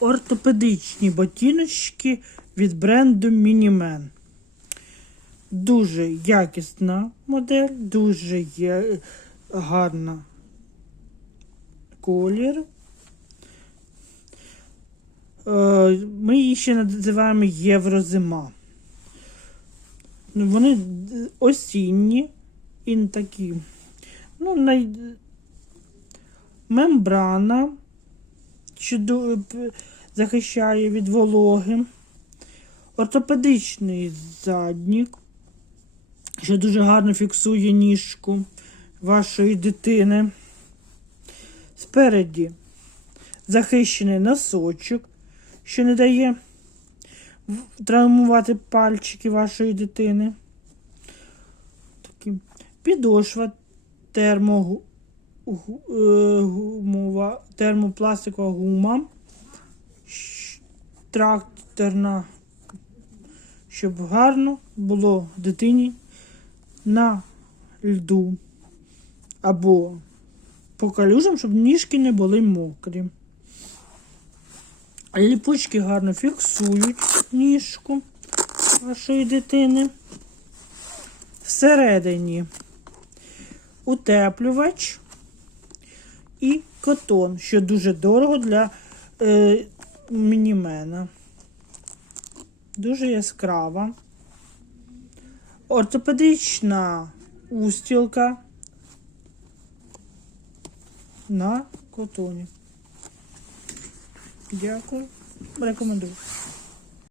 ортопедичні ботиночки від бренду Мінімен. Дуже якісна модель, дуже є гарна колір. Е, Ми її ще називаємо Єврозима. Вони осінні і такі. Ну, най... Мембрана, що захищає від вологи. Ортопедичний заднік, що дуже гарно фіксує ніжку вашої дитини. Спереді захищений носочок, що не дає травмувати пальчики вашої дитини. Підошва термогу- гу- е, гумова, термопластикова гума. Тракторна, щоб гарно було дитині на льду або по калюжам, щоб ніжки не були мокрі. Ліпучки гарно фіксують ніжку вашої дитини. Всередині утеплювач і котон, що дуже дорого для е, мінімена. Дуже яскрава. Ортопедична устілка на котоні. Дякую. Рекомендую.